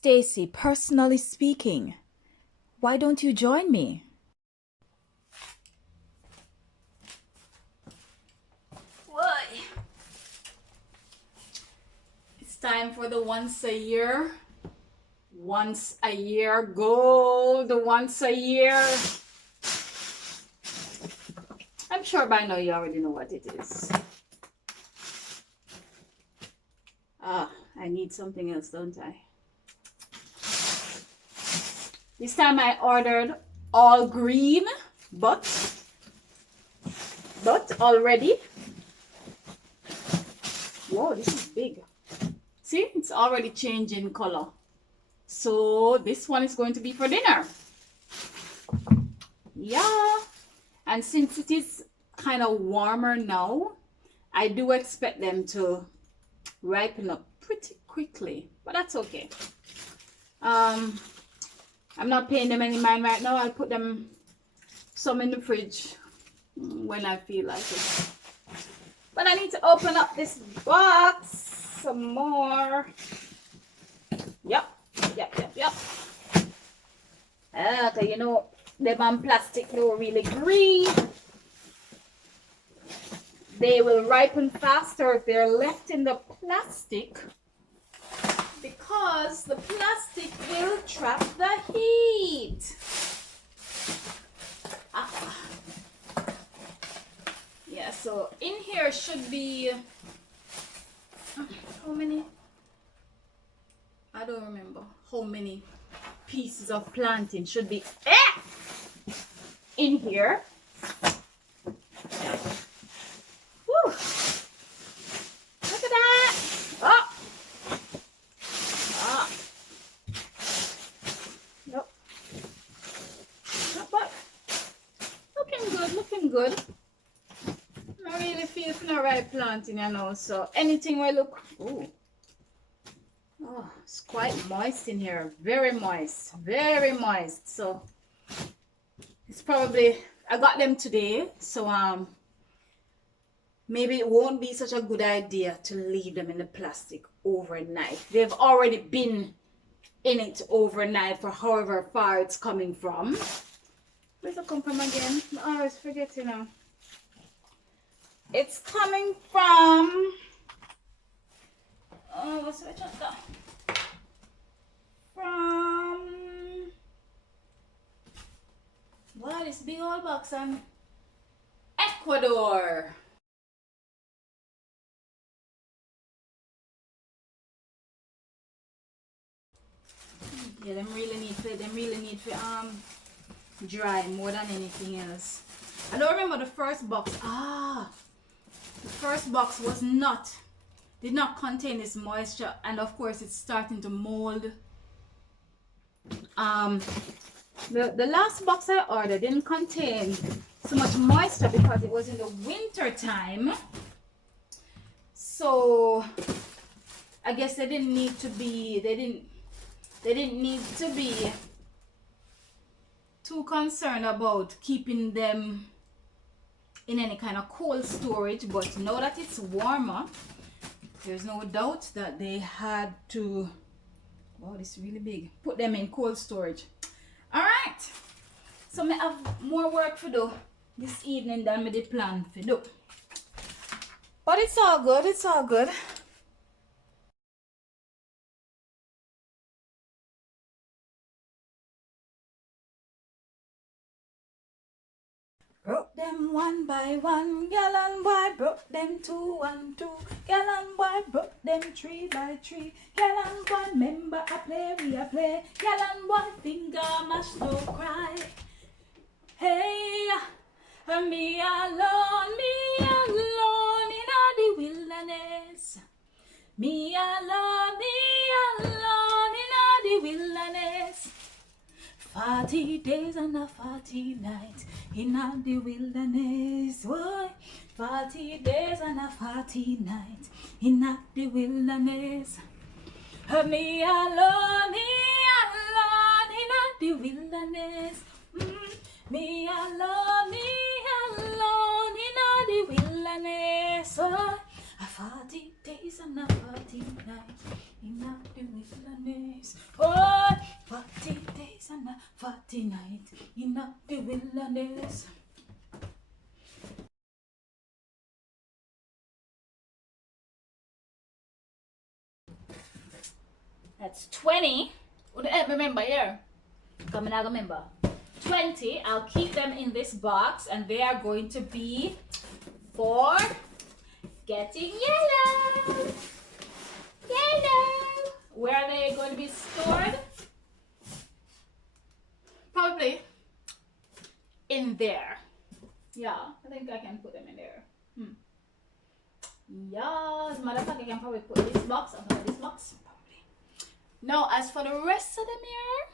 Stacy, personally speaking, why don't you join me? Why? It's time for the once a year gold, once a year. I'm sure by now you already know what it is. I need something else, don't I? This time I ordered all green, but already. Whoa, this is big. See, it's already changing color. So this one is going to be for dinner. Yeah. And since it is kind of warmer now, I do expect them to ripen up pretty quickly, but that's okay. I'm not paying them any mind right now. I'll put them some in the fridge when I feel like it. But I need to open up this box some more. Yep. Okay, you know, them on plastic don't really agree. They will ripen faster if they're left in the plastic, because the plastic will trap the heat. Yeah, so in here should be how many? I don't remember how many pieces of plantain should be in here. Woo. Look at that. Nope. Not bad. Looking good. I really feel for the right planting, you know, so anything will look. Oh, it's quite moist in here. Very moist. So it's probably, I got them today, so maybe it won't be such a good idea to leave them in the plastic overnight. They've already been in it overnight for however far it's coming from. Where's it come from again? I always forget, you know. It's coming from, what's it from? Wow, this big old box on Ecuador. Yeah, them really need to dry more than anything else. I don't remember the first box. The first box did not contain this moisture, and of course it's starting to mold. The last box I ordered didn't contain so much moisture because it was in the winter time. So I guess they didn't need to be too concerned about keeping them in any kind of cold storage. But now that it's warmer, there's no doubt that they had to, wow, this is really big, put them in cold storage. All right, so I have more work to do this evening than I did plan to do, but it's all good. Broke them one by one, gal and boy. Broke them 2 and 2, gal and boy. Broke them 3 by 3, gal and boy. Remember I play, we a play, gal and boy. Finger mash, no cry. Hey, me alone in the wilderness. Me alone in the wilderness. 40 days and a 40 nights in the wilderness. Whoa. 40 days and a 40 nights in the wilderness. Me alone in the wilderness. Me alone in the wilderness. Oh, A 40 days and a 40 nights in the wilderness. Oh, 40 days and a 40 nights in the wilderness. That's 20. Remember here. Come on, I remember. 20. I'll keep them in this box, and they are going to be for getting yellow. Yellow. Where are they going to be stored? Probably in there. Yeah, I think I can put them in there. Yeah, as a matter of fact, I can probably put this box under this box. Probably. Now, as for the rest of them here,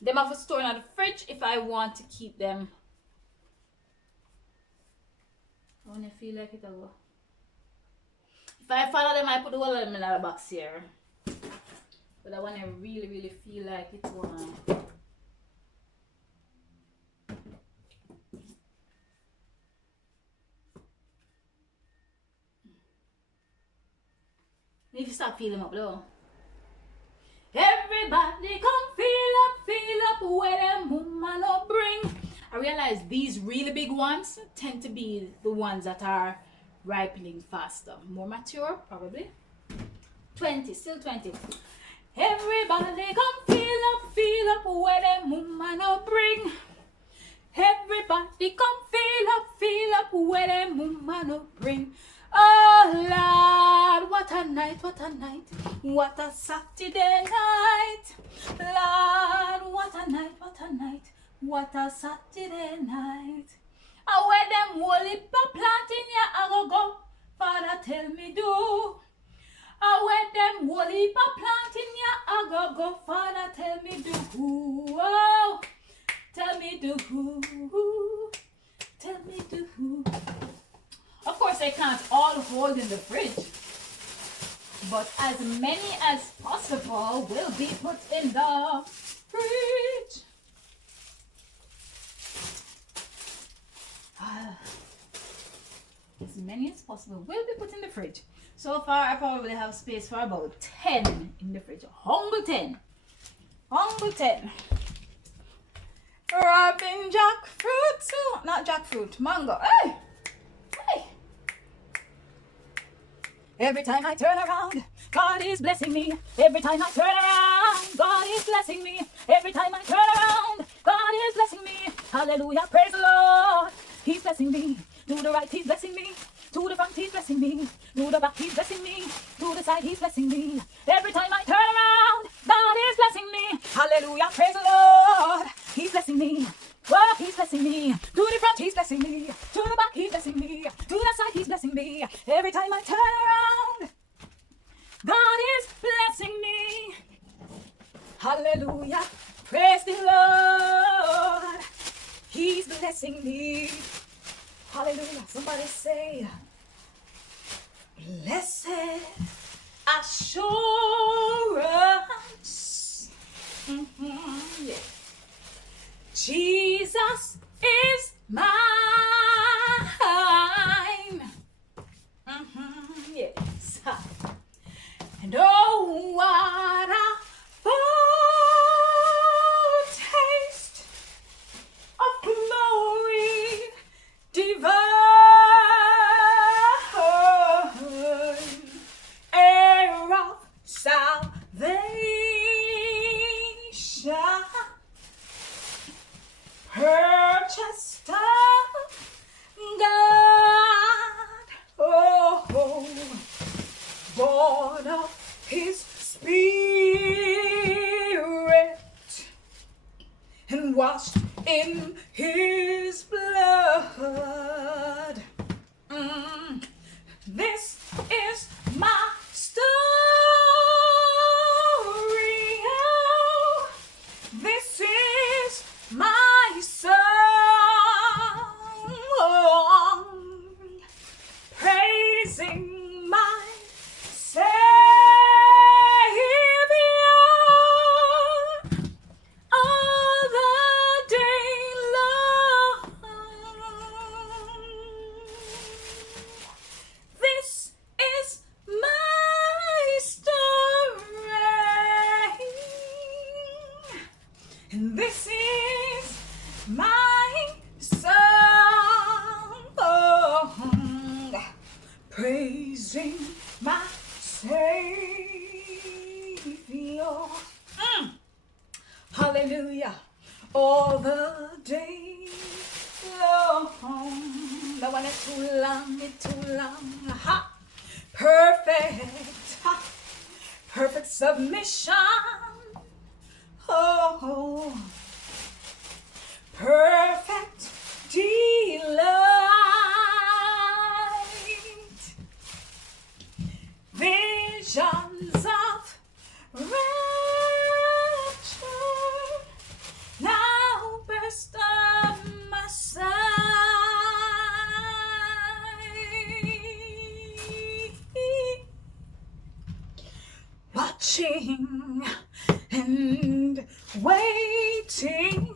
them have to store in the fridge if I want to keep them. When I feel like it, I'll go. If I follow them, I put all of them in another box here. But I want to really feel like it's one. If you start feeling up though. Everybody come feel up where them woman up bring. I realize these really big ones tend to be the ones that are ripening faster. More mature, probably. 20, still 20. Everybody come feel up where them woman up bring. Everybody come feel up where them woman up bring. Oh Lord, what a night, what a night, what a Saturday night. Lord, what a night, what a night, what a Saturday night. I wear them woolly planting ya, I go, Father tell me do. I wear them woolly planting ya, I go, Father tell me do. Oh, tell me do who, tell me do who. Of course, they can't all hold in the fridge, but as many as possible will be put in the fridge. As many as possible will be put in the fridge. So far, I probably have space for about 10 in the fridge. Humble 10. Humble 10. Robin jackfruit too. Not jackfruit, mango. Hey! Hey! Every time I turn around, God is blessing me. Every time I turn around, God is blessing me. Every time I turn around, God is blessing me. Hallelujah, praise the Lord. He's blessing me. To the right, He's blessing me. To the front, He's blessing me. To the back, He's blessing me. To the side, He's blessing me. Every time I turn around, God is blessing me. Hallelujah, praise the Lord. He's blessing me. Oh, He's blessing me. To the front, He's blessing me. To the back, He's blessing me. To the side, He's blessing me. Every time I turn around, God is blessing me. Hallelujah. Praise the Lord. He's blessing me. Hallelujah. Somebody say, blessed assurance. Yeah. Jesus is mine. Yes. And oh, what a foretaste of glory divine, heir of salvation, purchased of praising my Savior. Hallelujah. All the day long. The one is too long, it's too long. Ha. Perfect. Ha. Perfect submission. Oh. Perfect delight. Visions of rapture now burst on my sight. Watching and waiting,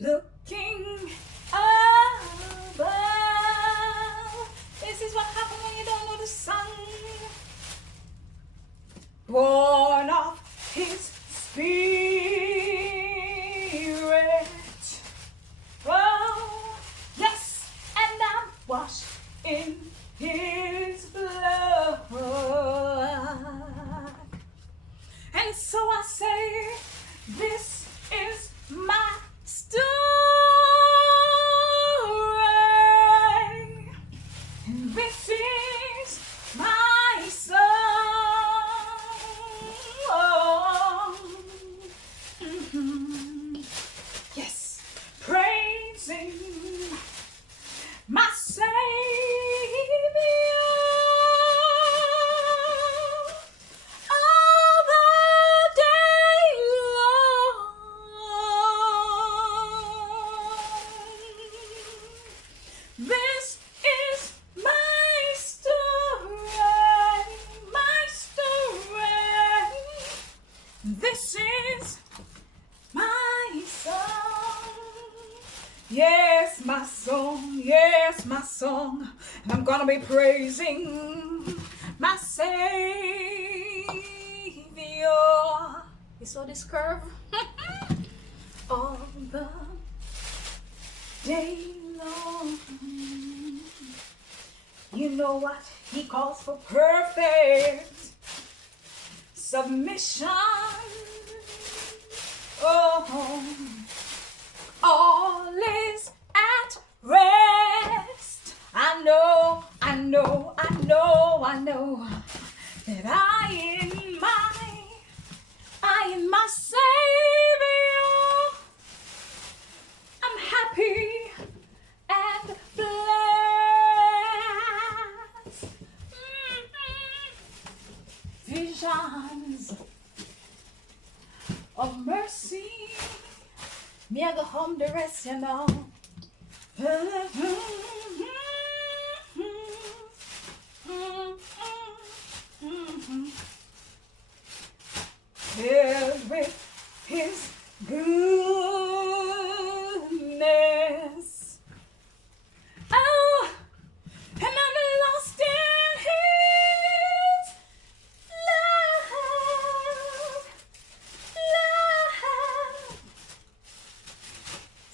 looking above. This is what happens when you don't know the song. Born of His Spirit. Oh, yes, and I'm washed in His blood. And so I say, this is my story, and this is my song. Yes, praising my Savior all the day long. This is my story, my story. This is my song. Yes, my song, yes, my song. And I'm gonna be praising my Savior. You saw this curve? All the day long. You know what He calls for? Perfect submission. Oh, all is at rest. I know that I in my Savior, I'm happy and blessed. Visions of mercy, me I go home the rest, you know. Filled with His goodness. Oh, and I'm lost in His love.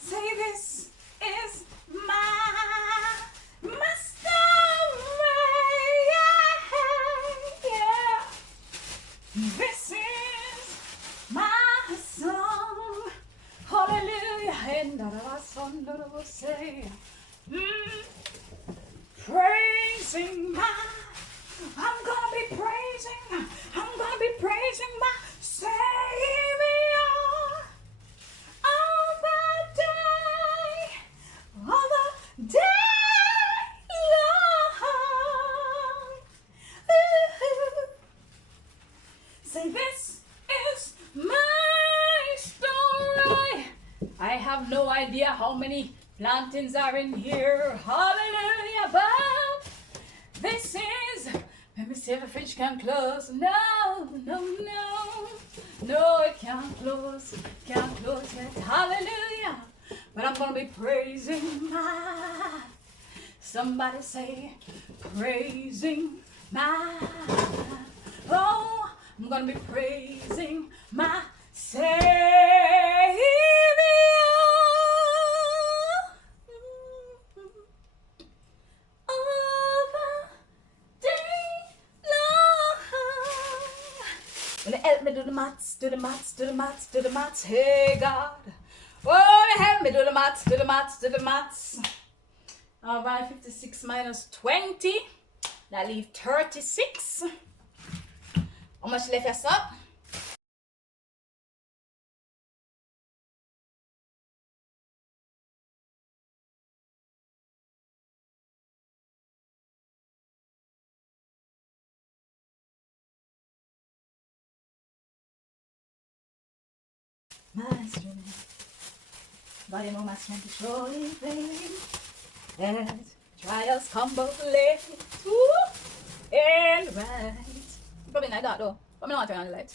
Say this is my story. Yeah. This is my song. Hallelujah. And our song will say, praising I'm gonna be praising my Savior all the day long. Say, this is my story. I have no idea how many plantains are in here. Hallelujah. But this is, let me see if the fridge can close. No, it can't close. Can't close yet. Hallelujah. But I'm going to be praising my, somebody say, praising my, oh, I'm going to be praising my Savior. Oh, help me do the maths, do the maths, do the maths, do the maths. Hey God. Oh, help me do the maths, do the maths, do the maths. All right, 56 minus 20. That leave 36. How much left us up? My strength, but you know my strength is surely failing. And trials come both left and right. Probably like that though. But I don't want to turn on the lights.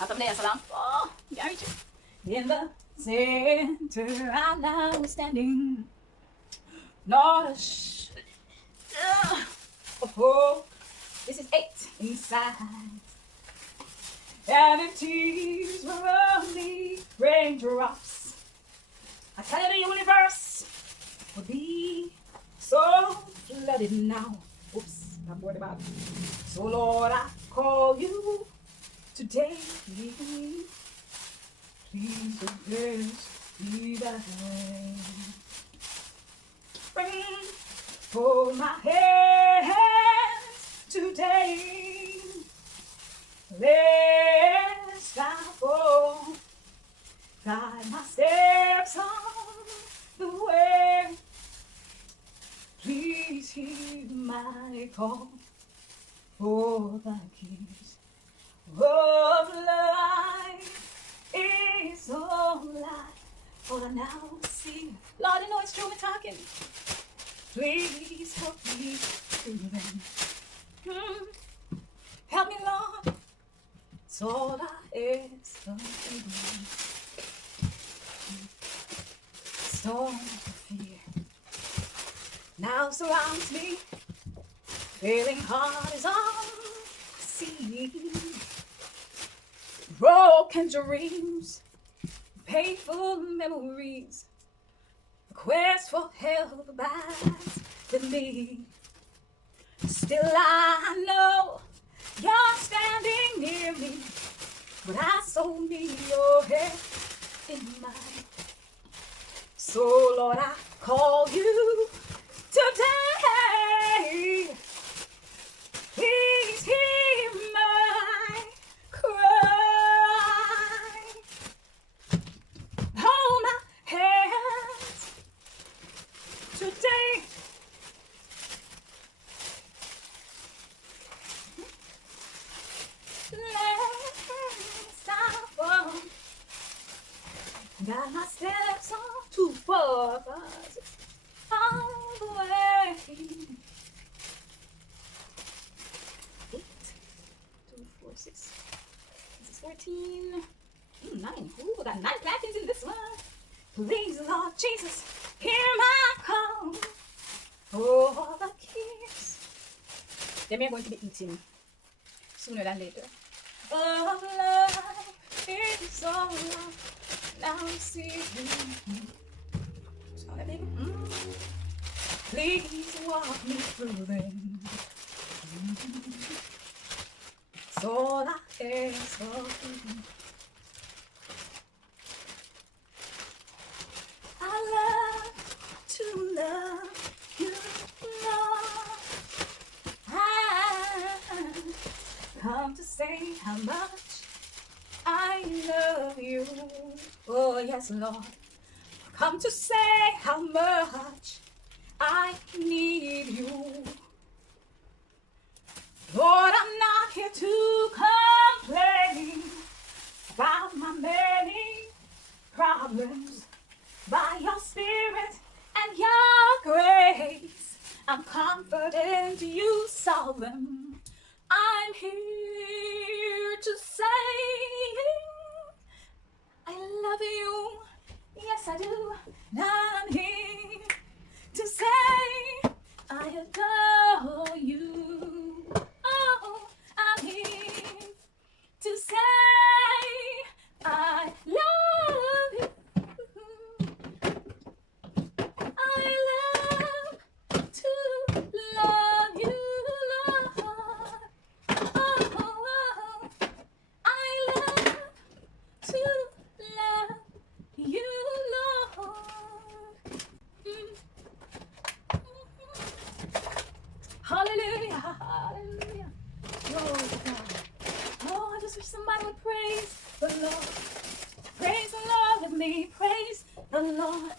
After I'm there, salam. Oh, you can't reach it. In the center, I'm now standing. Not a oh, this is 8 inside. And the tears were only raindrops. I tell you, the universe will be so flooded now. Oops, not worried about it. So Lord, I call you today. Please don't pass me by. Hold my hands today. Lest I fall, guide my steps on the way. Please hear my call for the keys of life is all I now see. Lord, I know it's true we're talking. Please help me through them. Help me, Lord. It's all I ask of you. Storm of fear now surrounds me. Failing heart is on the sea. Broken dreams, painful memories. The quest for help abides with me. Still I know you're standing near me, but I so need your help in mine. So Lord, I call you today. Please hear my cry. Hold my hands today. Got my steps on 2, 4, 5, 6, all the way. 8, 2, 4, 6. This is 14. 9. Ooh, I got 9 plantains in this one. Please, Lord Jesus, hear my call. Oh, the kids. They are going to be eating sooner than later. Oh, life is all now see you. Please walk me through them. It's all I ask of you. I love to love you, Lord. I come to say how much I love you. Oh yes, Lord. Come to say how much I need you. Lord, I'm not here to complain about my many problems. By your spirit and your grace, I'm confident you solve them. I'm here to say I love you. Yes, I do. I'm here to say I adore you. Oh, I'm here to say I love you. I love to love you, Lord. Oh, I Lord. Praise the Lord with me. Praise the Lord.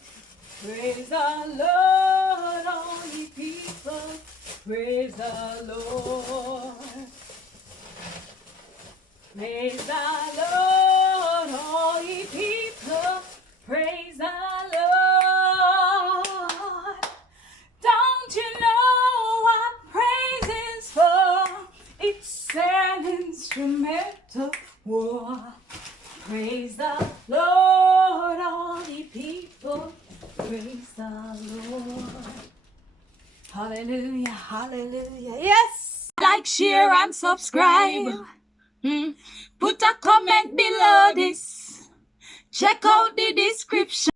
Praise the Lord, all ye people. Praise the Lord. Praise the Lord, all ye people. Praise the Lord. Don't you know what praise is for? It's an instrumental war. Praise the Lord, all ye people. Praise the Lord. Hallelujah, hallelujah. Yes. Like, share, and subscribe. Put a comment below this. Check out the description.